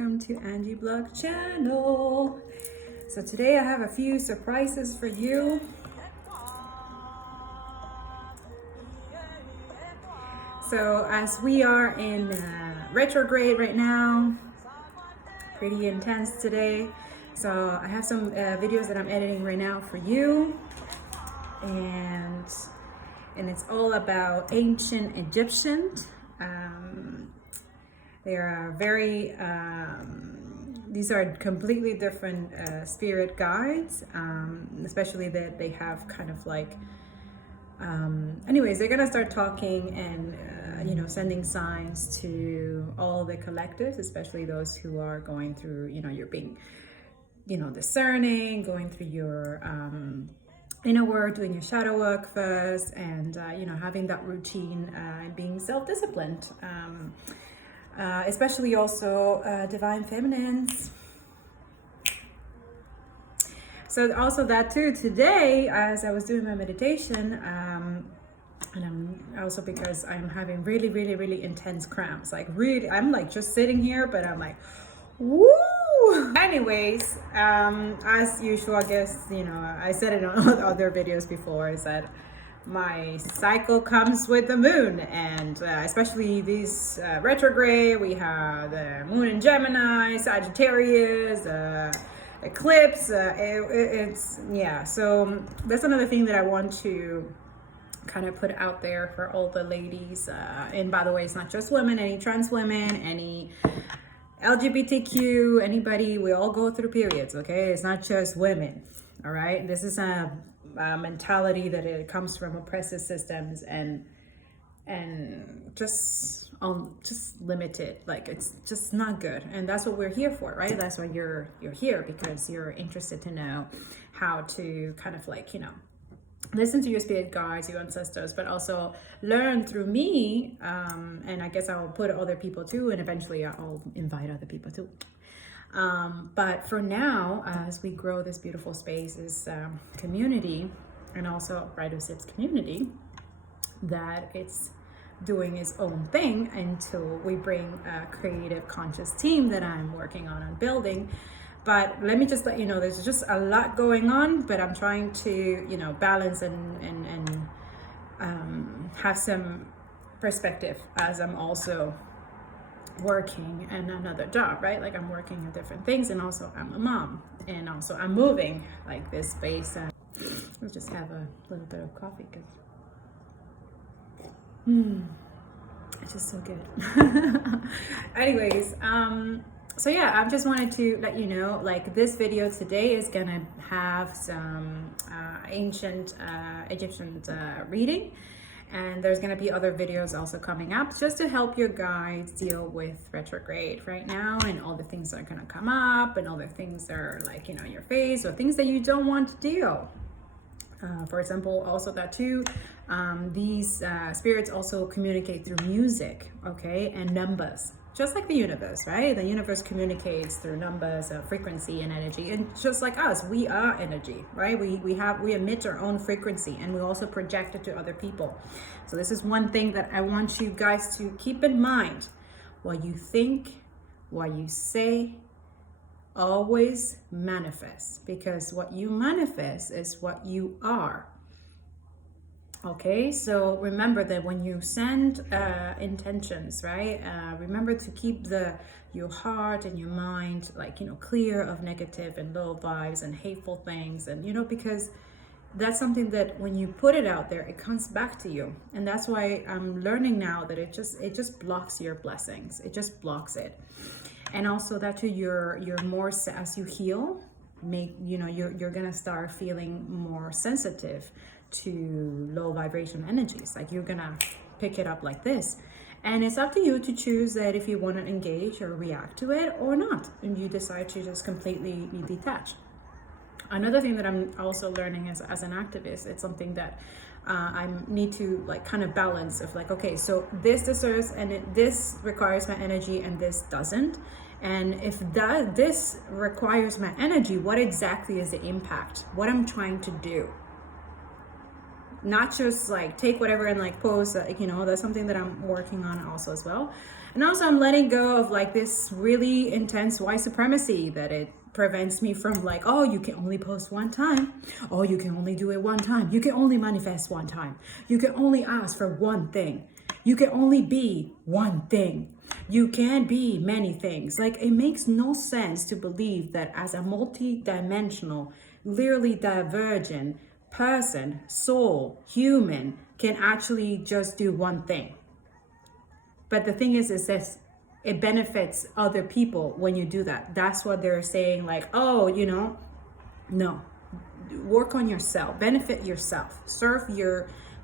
welcome to Angie Blog channel. So today I have a few surprises for you. So as we are in retrograde right now, pretty intense today. So I have some videos that I'm editing right now for you, and it's all about ancient Egyptians. They are very, these are completely different spirit guides, especially that they have kind of like, anyways, they're gonna start talking and, sending signs to all the collectives, especially those who are going through, you're being, discerning, going through your inner work, doing your shadow work first, and, having that routine, being self-disciplined. Especially also divine feminines. So also that too, today as I was doing my meditation, and I'm also because I'm having really intense cramps, like really, I'm like just sitting here, but I'm like, woo! Anyways, as usual, I guess, I said it on other videos before, is that my cycle comes with the moon, and especially these retrograde, we have the moon in Gemini, Sagittarius, eclipse, so that's another thing that I want to kind of put out there for all the ladies, and by the way, it's not just women, any trans women, any LGBTQ, anybody, we all go through periods, okay? It's not just women, all right? This is a mentality that it comes from oppressive systems and just limited, like it's just not good, and that's what we're here for, right? That's why you're here, because you're interested to know how to kind of like listen to your spirit guides, your ancestors, but also learn through me, and I guess I'll put other people too, and eventually I'll invite other people too. But for now, as we grow this beautiful space, this community, and also Bright Sips community, that it's doing its own thing until we bring a creative conscious team that I'm working on building. But let me just let you know, there's just a lot going on, but I'm trying to, balance and have some perspective as I'm also working and another job, right? Like I'm working at different things, and also I'm a mom, and also I'm moving like this space. Let's just have a little bit of coffee because it's just so good. Anyways, so yeah, I just wanted to let you know, like this video today is gonna have some ancient Egyptian reading. And there's going to be other videos also coming up just to help your guides deal with retrograde right now, and all the things that are going to come up, and all the things that are like, in your face, or things that you don't want to deal. For example, also that too, these spirits also communicate through music, okay, and numbers. Just like the universe, right? The universe communicates through numbers, frequency, and energy. And just like us, we are energy, right? We emit our own frequency, and we also project it to other people. So this is one thing that I want you guys to keep in mind. What you think, what you say, always manifest, because what you manifest is what you are. Okay, so remember that when you send intentions, right? Remember to keep your heart and your mind like clear of negative and low vibes and hateful things, and because that's something that when you put it out there, it comes back to you. And that's why I'm learning now that it just blocks your blessings. It just blocks it. And also that too, you're more, as you heal, you're gonna start feeling more sensitive to low vibration energies. Like you're gonna pick it up like this, and it's up to you to choose that if you want to engage or react to it or not, and you decide to just completely be detached. Another thing that I'm also learning as an activist, it's something that I need to like kind of balance of like, okay, so this deserves, and this requires my energy, and this doesn't. And if this requires my energy, what exactly is the impact? What I'm trying to do? not just like take whatever and like post, you know, that's something that I'm working on also as well. And also I'm letting go of like this really intense white supremacy that it prevents me from like, oh, you can only post one time. Oh, you can only do it one time. You can only manifest one time. You can only ask for one thing. You can only be one thing. You can be many things. Like, it makes no sense to believe that as a multi-dimensional, literally divergent person, soul, human, can actually just do one thing. But the thing is that it benefits other people when you do that. That's what they're saying, like, oh, you know, no. Work on yourself, benefit yourself,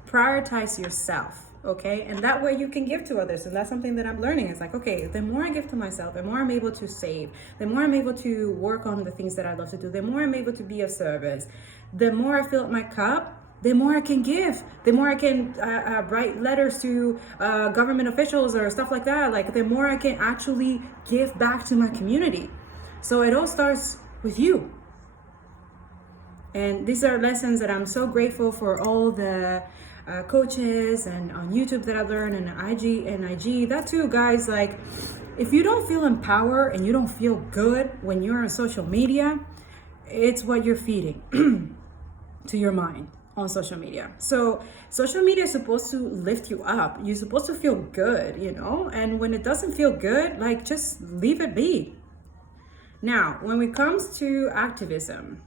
prioritize yourself. Okay, and that way you can give to others. And that's something that I'm learning. It's like, okay, the more I give to myself, the more I'm able to save, the more I'm able to work on the things that I love to do, the more I'm able to be of service, the more I fill up my cup, the more I can give, the more I can write letters to government officials or stuff like that. Like, the more I can actually give back to my community. So it all starts with you. And these are lessons that I'm so grateful for all the coaches and on YouTube that I learned, and IG. That too, guys. Like, if you don't feel empowered and you don't feel good when you're on social media, it's what you're feeding to your mind on social media. So social media is supposed to lift you up. You're supposed to feel good, you know? And when it doesn't feel good, like, just leave it be. Now, when it comes to activism,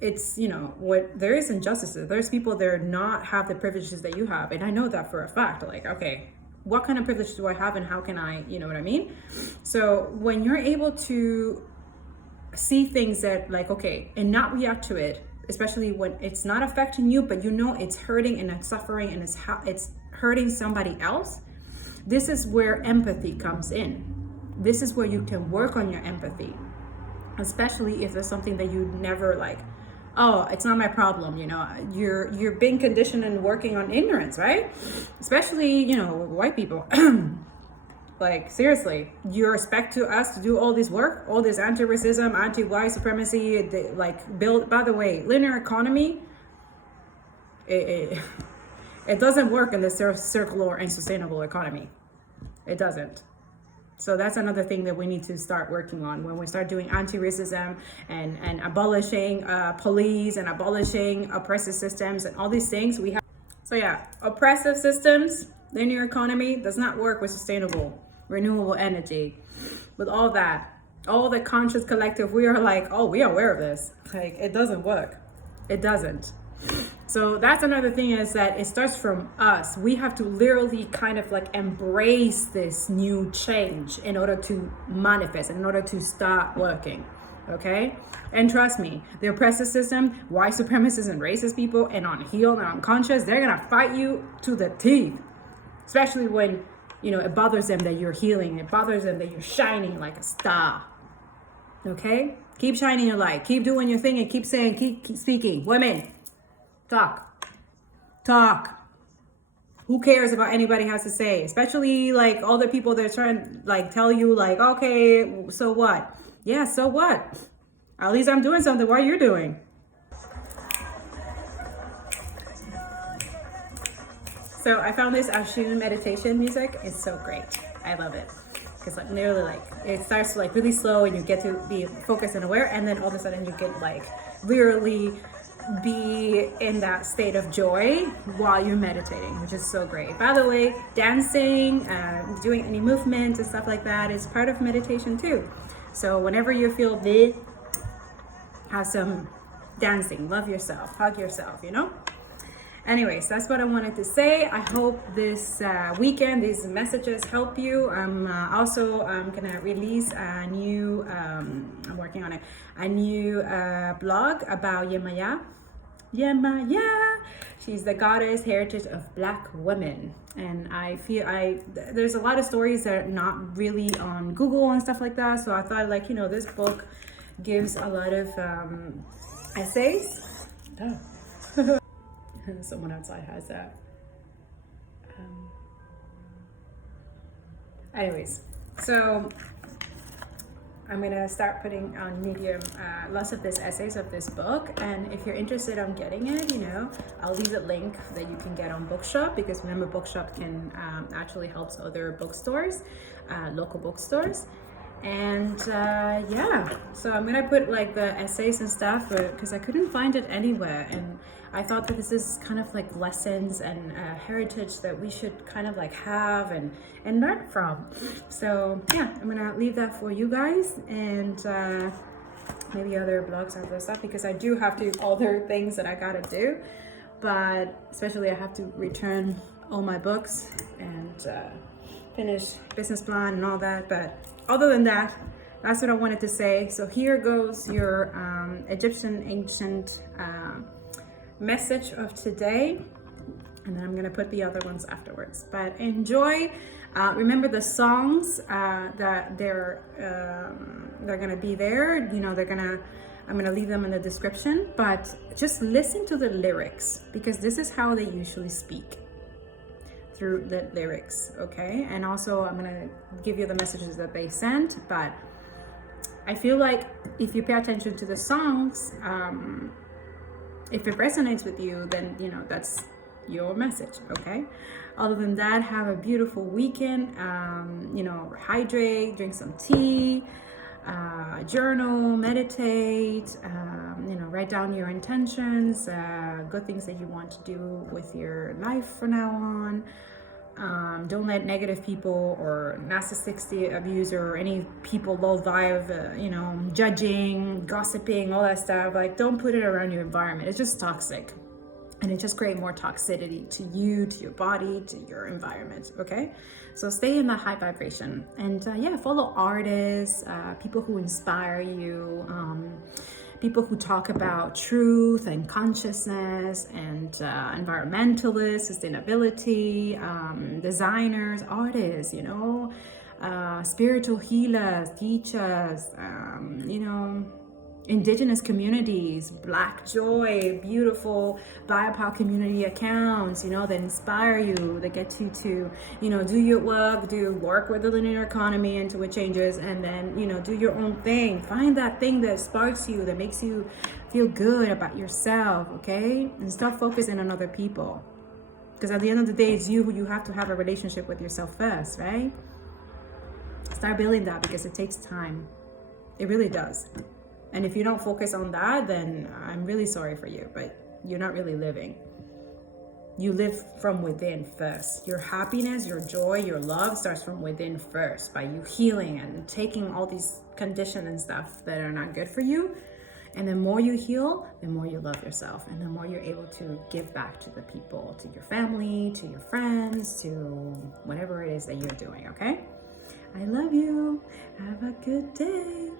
it's, you know, what there is injustices. There's people that not have the privileges that you have. And I know that for a fact. Like, okay, what kind of privilege do I have and how can I, you know what I mean? So when you're able to see things that, like, okay, and not react to it, especially when it's not affecting you, but you know it's hurting and it's suffering and it's hurting somebody else, this is where empathy comes in. This is where you can work on your empathy, especially if there's something that you never like, oh, it's not my problem, you know, you're being conditioned and working on ignorance, right? Especially, you know, white people. Like, seriously, you expect us to do all this work, all this anti-racism, anti-white supremacy, like, build, by the way, linear economy, it doesn't work in the circular and sustainable economy. It doesn't. So that's another thing that we need to start working on when we start doing anti-racism and abolishing police and abolishing oppressive systems and all these things. So yeah, oppressive systems, linear economy does not work with sustainable, renewable energy. With all that, all the conscious collective, we are like, oh, we are aware of this. Like, it doesn't work. It doesn't. So that's another thing, is that it starts from us. We have to literally kind of like embrace this new change in order to manifest, in order to start working. Okay? And trust me, the oppressive system, white supremacists and racist people, and unhealed and unconscious, they're gonna fight you to the teeth. Especially when, you know, it bothers them that you're healing. It bothers them that you're shining like a star. Okay? Keep shining your light. Keep doing your thing and keep saying, keep speaking. Women, talk. Who cares about anybody has to say? Especially like all the people that are trying to like tell you like, okay, so what? Yeah, so what? At least I'm doing something. What you're doing? So I found this axiom meditation music. It's so great. I love it. Because like literally like it starts like really slow and you get to be focused and aware, and then all of a sudden you get like literally be in that state of joy while you're meditating, which is so great. By the way, dancing, doing any movement and stuff like that is part of meditation too. So whenever you feel big, have some dancing, love yourself, hug yourself, you know? Anyways, that's what I wanted to say. I hope this weekend, these messages help you. I'm also gonna release a new, I'm working on it, a new blog about Yemaya. Yemaya, she's the goddess heritage of Black women. And I feel there's a lot of stories that are not really on Google and stuff like that. So I thought like, you know, this book gives a lot of essays. Oh. Someone outside has that. Anyways, so I'm gonna start putting on Medium lots of these essays of this book, and if you're interested in getting it, you know, I'll leave a link that you can get on Bookshop, because remember, Bookshop can actually helps other bookstores, local bookstores. And yeah, so I'm gonna put like the essays and stuff, because I couldn't find it anywhere, and I thought that this is kind of like lessons and heritage that we should kind of like have and learn from. So yeah, I'm gonna leave that for you guys, and maybe other blogs and other stuff, because I do have to other things that I gotta do, but especially I have to return all my books and finish business plan and all that. But other than that, that's what I wanted to say. So here goes your Egyptian ancient message of today, and then I'm gonna put the other ones afterwards. But enjoy. Remember the songs that they're gonna be there. You know, I'm gonna leave them in the description, but just listen to the lyrics, because this is how they usually speak, through the lyrics, okay? And also I'm gonna give you the messages that they sent, but I feel like if you pay attention to the songs, if it resonates with you, then you know that's your message, okay? Other than that, have a beautiful weekend. You know, hydrate, drink some tea, journal, meditate, you know, write down your intentions, good things that you want to do with your life from now on. Don't let negative people or narcissistic abuser or any people low vibe, you know, judging, gossiping, all that stuff, like don't put it around your environment. It's just toxic, and it just creates more toxicity to you, to your body, to your environment, okay? So stay in that high vibration, and yeah, follow artists, people who inspire you, people who talk about truth and consciousness, and environmentalists, sustainability, designers, artists, you know, spiritual healers, teachers, you know, indigenous communities, Black Joy, beautiful BIPOC community accounts, you know, that inspire you, that get you to, you know, do your work with the linear economy until it changes, and then, you know, do your own thing. Find that thing that sparks you, that makes you feel good about yourself, okay? And stop focusing on other people. Because at the end of the day, it's you who you have to have a relationship with yourself first, right? Start building that, because it takes time. It really does. And if you don't focus on that, then I'm really sorry for you, but you're not really living. You live from within first. Your happiness, your joy, your love starts from within first, by you healing and taking all these conditions and stuff that are not good for you. And the more you heal, the more you love yourself, and the more you're able to give back to the people, to your family, to your friends, to whatever it is that you're doing, okay? I love you. Have a good day.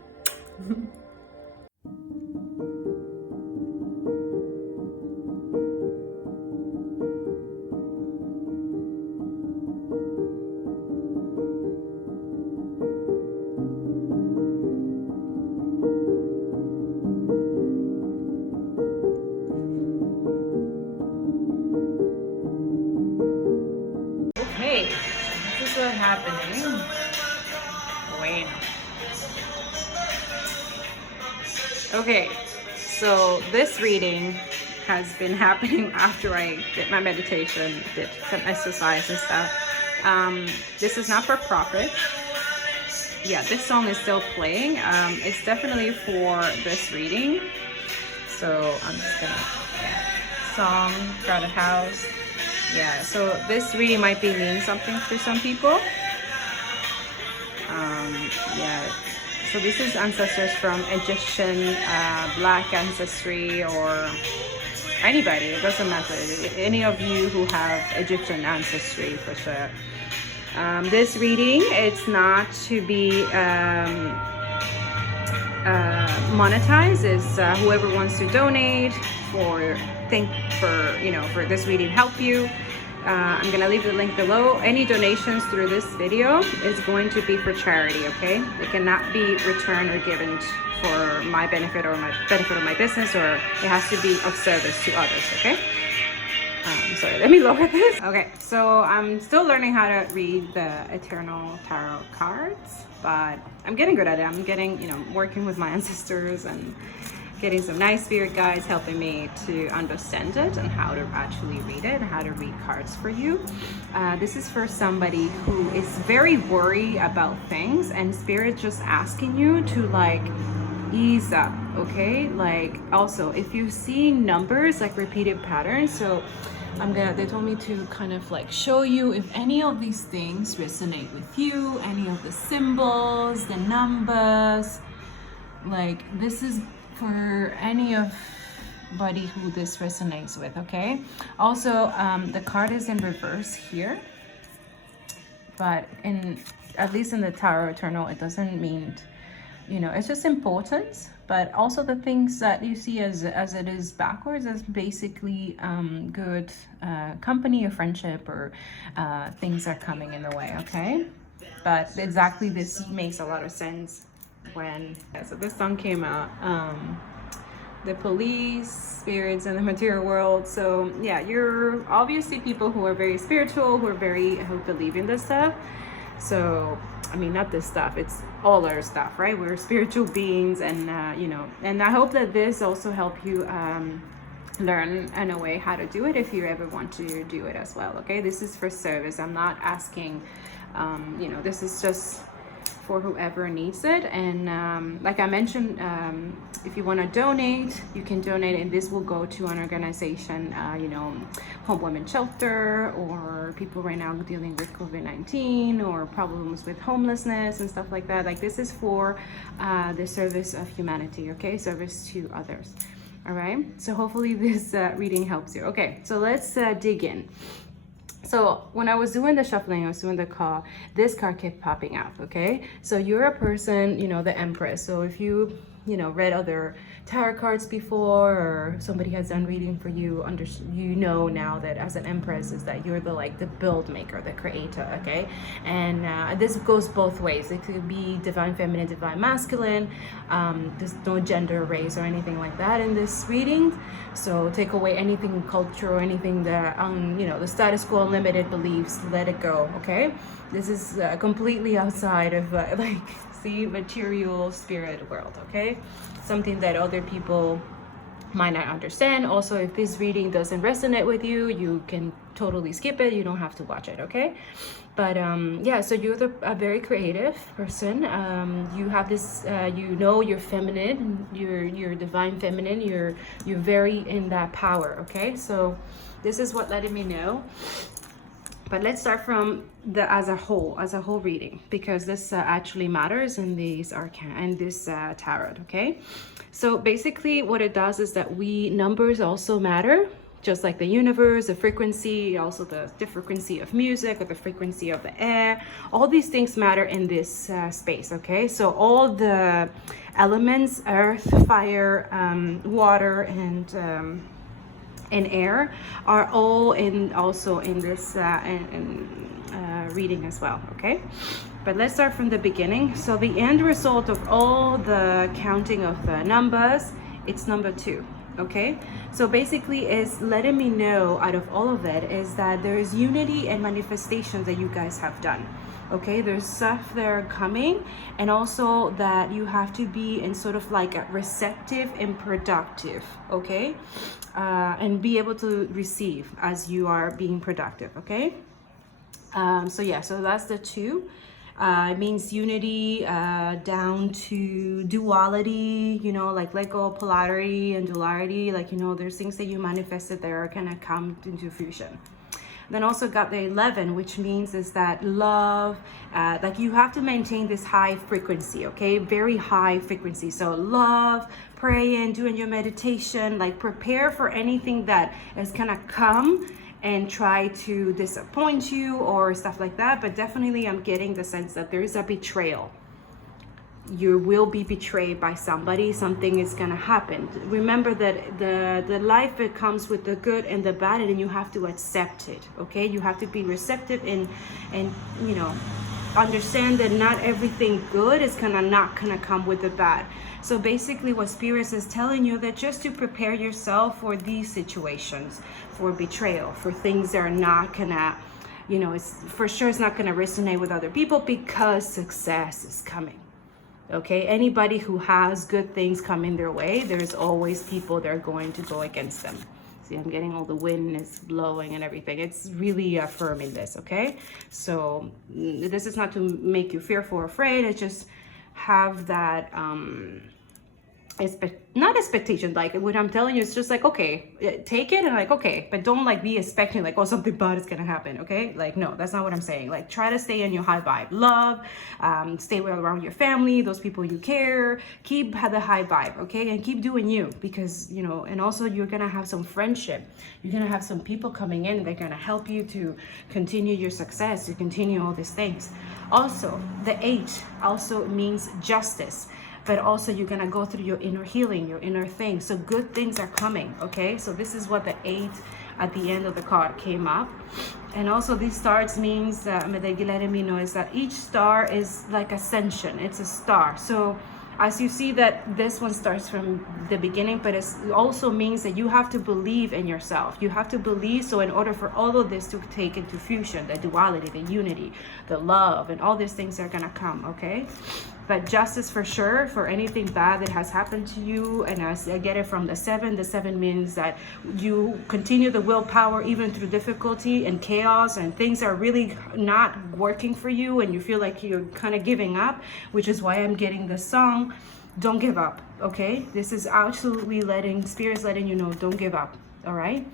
Okay, this is what's happening. Bueno. Okay, so this reading has been happening after I did my meditation, did some exercise and stuff. This is not for profit. Yeah, this song is still playing. It's definitely for this reading. So I'm just gonna, song, got a house. Yeah, so this reading might be meaning something for some people. Yeah. So this is ancestors from Egyptian, Black ancestry, or anybody, it doesn't matter. Any of you who have Egyptian ancestry, for sure. This reading, it's not to be monetized. It's whoever wants to donate for this reading help you. I'm gonna leave the link below. Any donations through this video is going to be for charity, okay? It cannot be returned or given for my benefit or my benefit of my business, or it has to be of service to others, okay? Sorry, let me lower this. Okay, so I'm still learning how to read the Eternal Tarot cards. but I'm getting good at it. I'm getting, working with my ancestors and getting some nice spirit guides helping me to understand it and how to actually read it and how to read cards for you. This is for somebody who is very worried about things, and spirit just asking you to like ease up, okay? Like also if you see numbers like repeated patterns, so they told me to kind of like show you if any of these things resonate with you, any of the symbols, the numbers, like this is for anybody who this resonates with, okay? Also, the card is in reverse here, but at least in the Tarot Eternal, it doesn't mean, it's just important. But also the things that you see as it is backwards is basically good company or friendship, or things are coming in the way, okay? But exactly this makes a lot of sense so this song came out, the police, spirits, and the material world. So yeah, you're obviously people who are very spiritual, who believe in this stuff. So I mean, not this stuff, it's all our stuff, right? We're spiritual beings, and and I hope that this also help you learn in a way how to do it if you ever want to do it as well, okay? This is for service. I'm not asking, this is just for whoever needs it. And like I mentioned, if you want to donate, you can donate, and this will go to an organization, Home Women Shelter, or people right now dealing with COVID-19 or problems with homelessness and stuff like that. Like this is for the service of humanity, okay? Service to others. All right, so hopefully this reading helps you. Okay, so let's dig in. So when I was doing the shuffling, I was doing the call, this card kept popping up, okay? So you're a person, the Empress. So if you, read other tarot cards before, or somebody has done reading for you, now that as an Empress is that you're the build maker, the creator, okay? And this goes both ways. It could be divine feminine, divine masculine. There's no gender, race, or anything like that in this reading. So take away anything culture or anything that, the status quo, limited beliefs, let it go, okay? This is completely outside of material spirit world, okay? Something that other people might not understand. Also, if this reading doesn't resonate with you, you can totally skip it. You don't have to watch it, okay? But yeah, so you're a very creative person. You have this, you're feminine, you're divine feminine, you're very in that power, okay? So this is what letting me know. But let's start from as a whole reading, because this actually matters in these arcana and this tarot, okay? So basically what it does is that numbers also matter, just like the universe, the frequency, also the frequency of music, or the frequency of the air. All these things matter in this space, okay? So all the elements, earth, fire, water, and air are all also in this reading as well, okay? But let's start from the beginning. So the end result of all the counting of the numbers, it's number 2, okay? So basically is letting me know out of all of it is that there is unity and manifestations that you guys have done. Okay, there's stuff that are coming, and also that you have to be in sort of like a receptive and productive, okay? And be able to receive as you are being productive, okay? So yeah, so that's the 2. It means unity down to duality, like let go of polarity and duality, like, there's things that you manifested that are gonna come into fusion. Then also got the 11, which means is that love, like you have to maintain this high frequency, okay? Very high frequency. So love, praying, doing your meditation, like prepare for anything that is gonna come and try to disappoint you or stuff like that. But definitely I'm getting the sense that there is a betrayal. You will be betrayed by somebody. Something is gonna happen. Remember that the life, it comes with the good and the bad, and you have to accept it, okay? You have to be receptive and understand that not everything good is not gonna come with the bad. So basically what Spirit is telling you, that just to prepare yourself for these situations, for betrayal, for things that are not gonna you know, it's for sure it's not going to resonate with other people because success is coming. Okay, anybody who has good things coming their way, there's always people that are going to go against them. See, I'm getting all the wind is blowing and everything. It's really affirming this, okay? So this is not to make you fearful or afraid. It's just have that not expectation, like what I'm telling you, it's just like, okay, take it and like, okay, but don't like be expecting like, oh, something bad is gonna happen, okay? Like, no, that's not what I'm saying. Like, try to stay in your high vibe, love, stay around your family, those people you care, keep the high vibe, okay? And keep doing you, because, you know, and also you're gonna have some friendship, you're gonna have some people coming in, they're gonna help you to continue your success, to continue all these things. Also, the 8 also means justice, but also you're gonna go through your inner healing, your inner thing. So good things are coming, okay? So this is what the 8 at the end of the card came up. And also these stars means, they're letting me know is that each star is like ascension, it's a star. So as you see that this one starts from the beginning, but it also means that you have to believe in yourself. You have to believe, so in order for all of this to take into fusion, the duality, the unity, the love, and all these things are gonna come, okay? But justice for sure, for anything bad that has happened to you. And as I get it from the 7 means that you continue the willpower even through difficulty and chaos, and things are really not working for you and you feel like you're kind of giving up, which is why I'm getting the song, Don't Give Up, okay? This is absolutely Spirit's letting you know, don't give up, all right?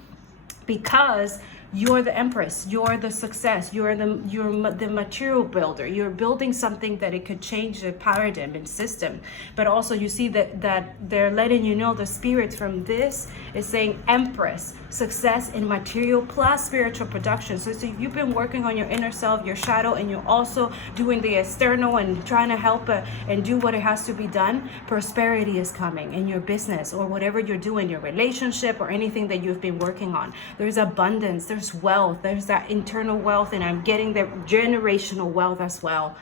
Because you're the empress, you're the success, you're the material builder. You're building something that it could change the paradigm and system. But also you see that they're letting you know, the spirits from this is saying empress, success in material plus spiritual production. So if you've been working on your inner self, your shadow, and you're also doing the external and trying to help and do what it has to be done, prosperity is coming in your business or whatever you're doing, your relationship or anything that you've been working on. There's abundance, there's wealth, there's that internal wealth, and I'm getting the generational wealth as well.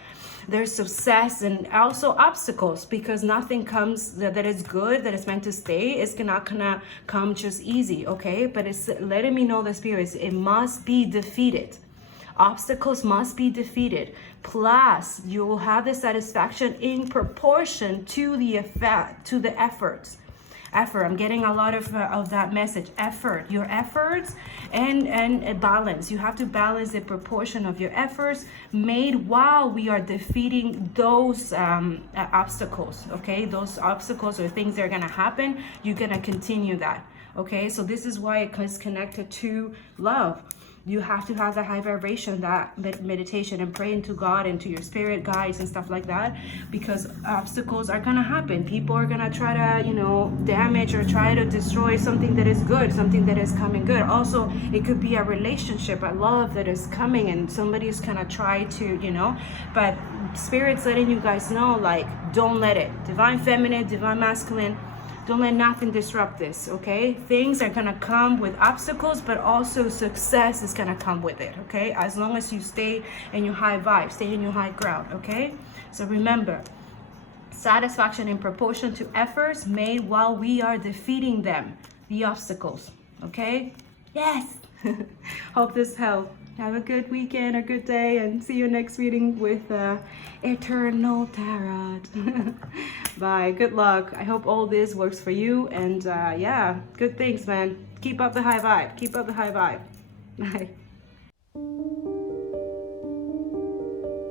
There's success and also obstacles, because nothing comes that is good, that is meant to stay. It's not gonna come just easy, okay? But it's letting me know, the spirits, it must be defeated. Obstacles must be defeated. Plus, you will have the satisfaction in proportion to the effect, to the efforts. I'm getting a lot of that message. Your efforts and a balance. You have to balance the proportion of your efforts made while we are defeating those obstacles, okay? Those obstacles or things that are gonna happen, you're gonna continue that, okay? So this is why it is connected to love. You have to have the high vibration, that meditation, and praying to God and to your spirit guides and stuff like that, because obstacles are gonna happen. People are gonna try to, you know, damage or try to destroy something that is good, something that is coming good. Also, it could be a relationship, a love that is coming, and somebody's gonna try to, you know, but Spirit's letting you guys know, like, don't let it. Divine feminine, divine masculine, don't let nothing disrupt this, okay? Things are gonna come with obstacles, but also success is gonna come with it, okay? As long as you stay in your high vibe, stay in your high ground, okay? So remember, satisfaction in proportion to efforts made while we are defeating them, the obstacles, okay? Yes! Hope this helped. Have a good weekend, a good day, and see you next reading with Eternal Tarot. Bye. Good luck. I hope all this works for you. And yeah, good things, man. Keep up the high vibe. Keep up the high vibe. Bye.